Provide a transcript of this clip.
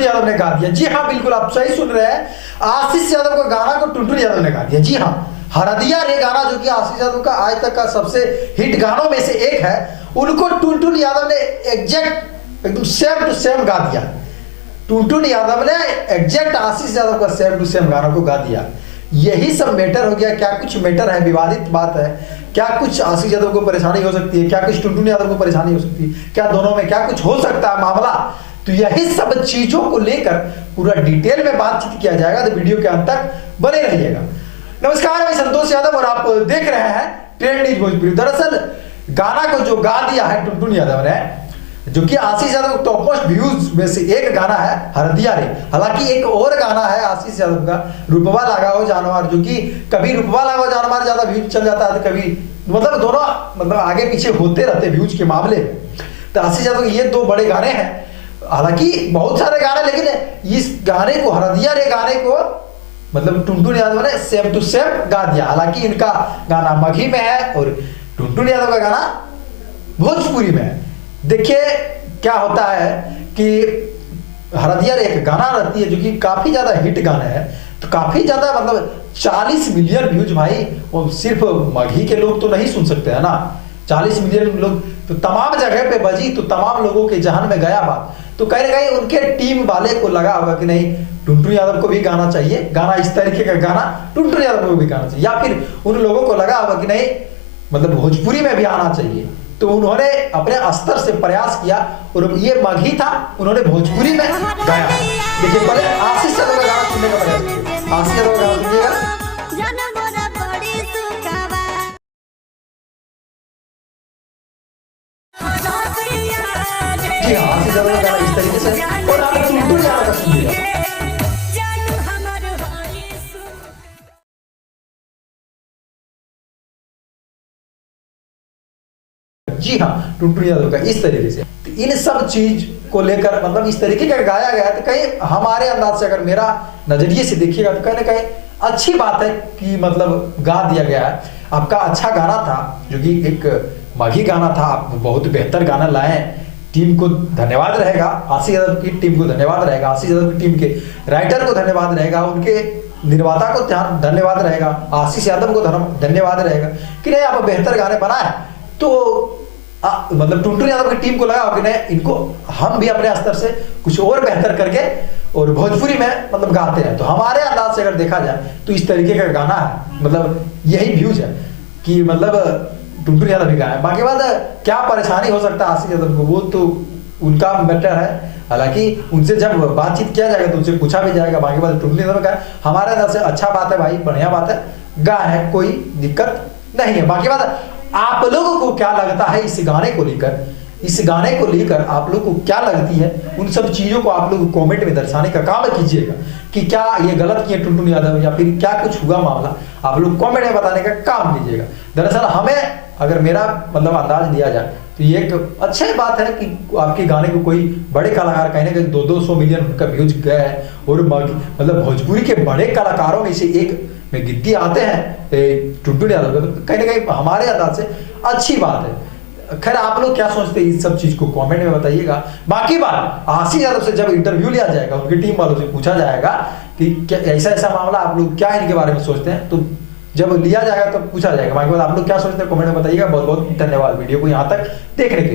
टुनटुन यादव ने गा दिया। जी हाँ, बिल्कुल आप सही सुन रहे हैं, आशीष यादव का गाना को टुनटुन यादव ने गा दिया। जी हाँ, हरदिया रे गाना जो कि आशीष यादव का आज तक का सबसे हिट गानों में से एक है, उनको टुनटुन यादव ने एग्जैक्ट एकदम सेम टू सेम गा दिया। टुनटुन यादव ने एग्जैक्ट आशीष यादव का सेम टू सेम गाना को गा दिया। यही सब मैटर हो गया। क्या कुछ मैटर है, विवादित बात है, क्या कुछ आशीष यादव को परेशानी हो सकती है, क्या कुछ टुनटुन यादव को परेशानी हो सकती है, क्या दोनों में क्या कुछ हो सकता है मामला, तो यही सब चीजों को लेकर पूरा डिटेल में बातचीत किया जाएगा। तो वीडियो के अंत तक बने रहिएगा। नमस्कार, मैं संतोष यादव और आप देख रहे हैं ट्रेंड न्यूज भोजपुरी। दरअसल गाना को जो गा दिया है टुनटुन यादव ने, जो कि आशीष यादव टॉप मोस्ट व्यूज में से एक गाना है हरदिया रे। हालांकि एक और गाना है आशीष यादव का, रुपवा लगा हो जानवर, जो कि कभी रुपवा लगा हो जानवर ज्यादा व्यूज चल जाता है, तो कभी मतलब दोनों मतलब आगे पीछे होते रहते व्यूज के मामले में। तो आशीष यादव के ये दो बड़े गाने हैं, हालांकि बहुत सारे गाने, लेकिन इस गाने को, हरदिया रे गाने को मतलब टुनटुन यादव ने सेम टू सेम गा दिया। हालांकि इनका गाना मगही में है और टुनटुन यादव का गाना भोजपुरी में है। देखिए क्या होता है कि हरदिया रे एक गाना रहती है जो कि काफी ज्यादा हिट गाना है, तो काफी ज्यादा मतलब 40 मिलियन व्यूज भाई, वो सिर्फ मगही के लोग तो नहीं सुन सकते है ना। 40 मिलियन लोग तो तमाम जगह पे बजी, तो तमाम लोगों के जहन में गया बात, तो कहीं ना कहीं उनके टीम वाले को लगा होगा कि नहीं टुनटुन यादव को भी गाना चाहिए, गाना इस तरीके का गाना टुनटुन यादव को भी गाना चाहिए, या फिर उन लोगों को लगा होगा कि नहीं मतलब भोजपुरी में भी आना चाहिए, तो उन्होंने अपने स्तर से प्रयास किया और ये मगही था, उन्होंने भोजपुरी में गाया। देखिए पहले आशीष यादव का गाना सुनने का प्रयास कीजिए, आशीष यादव का गाना सुनिएगा। जी हाँ, आशीष यादव का गाना इस तरीके से, और आप टुनटुन यादव का सुनिएगा। जी हाँ, टुनटुन यादव का इस तरीके से, तो इन सब चीज को लेकर मतलब इस तरीके का गाया गया, तो कहीं हमारे अंदाज से अगर मेरा नजरिए से देखिएगा तो कहीं ना कहीं अच्छी बात है कि मतलब गा दिया गया है। आपका अच्छा गाना था, जो कि एक मगही गाना था, आप बहुत बेहतर गाना लाए। टीम को धन्यवाद रहेगा, आशीष यादव की टीम को धन्यवाद रहेगा, आशीष यादव की टीम के राइटर को धन्यवाद रहेगा, उनके निर्माता को धन्यवाद रहेगा, आशीष यादव को धन्यवाद रहेगा कि नहीं आप बेहतर गाने बनाए। तो मतलब टुनटुन यादव की टीम को लगा कि नहीं इनको हम भी अपने स्तर से कुछ और बेहतर करके और भोजपुरी में मतलब गाते हैं। तो हमारे अंदाज से अगर देखा जाए तो इस तरीके का गाना है, मतलब यही व्यूज है कि मतलब टुनटुन यादव भी गाया। बाकी बात क्या परेशानी हो सकता है आशीष यादव को, वो तो उनका मैटर है। हालांकि उनसे जब बातचीत किया जाएगा तो उनसे पूछा भी जाएगा। बाकी बात टुनटुन यादव का हमारे अंदाज से अच्छा बात है भाई, बढ़िया बात है, गा है, कोई दिक्कत नहीं है। बाकी बात आप लोगों को क्या लगता है इस गाने को लेकर, इस गाने को लेकर आप लोग को क्या लगती है, उन सब चीजों को आप लोग कमेंट में दर्शाने का काम कीजिएगा कि क्या ये गलत किए टुनटुन यादव या फिर क्या कुछ हुआ मामला, आप लोग कमेंट में बताने का काम कीजिएगा। दरअसल हमें अगर मेरा मतलब अंदाज लिया जाए तो ये एक अच्छी बात है कि आपके गाने को कोई बड़े कलाकार कहीं ना कहीं 200 मिलियन उनका व्यूज गया है, और मतलब भोजपुरी के बड़े कलाकारों में से एक में गिनती आते हैं टुनटुन यादव, तो कहीं ना कहीं हमारे अंदाज से अच्छी बात है। खैर आप लोग क्या सोचते हैं इस सब चीज को कमेंट में बताइएगा। बाकी बात आशीष यादव से जब इंटरव्यू लिया जाएगा, उनकी टीम वालों से पूछा जाएगा कि क्या ऐसा ऐसा मामला, आप लोग क्या इनके बारे में सोचते हैं, तो जब लिया जाएगा तो पूछा जाएगा। बाकी बात आप लोग क्या सोचते हैं कमेंट में बताइएगा। बहुत बहुत धन्यवाद वीडियो को यहाँ तक देखने के लिए।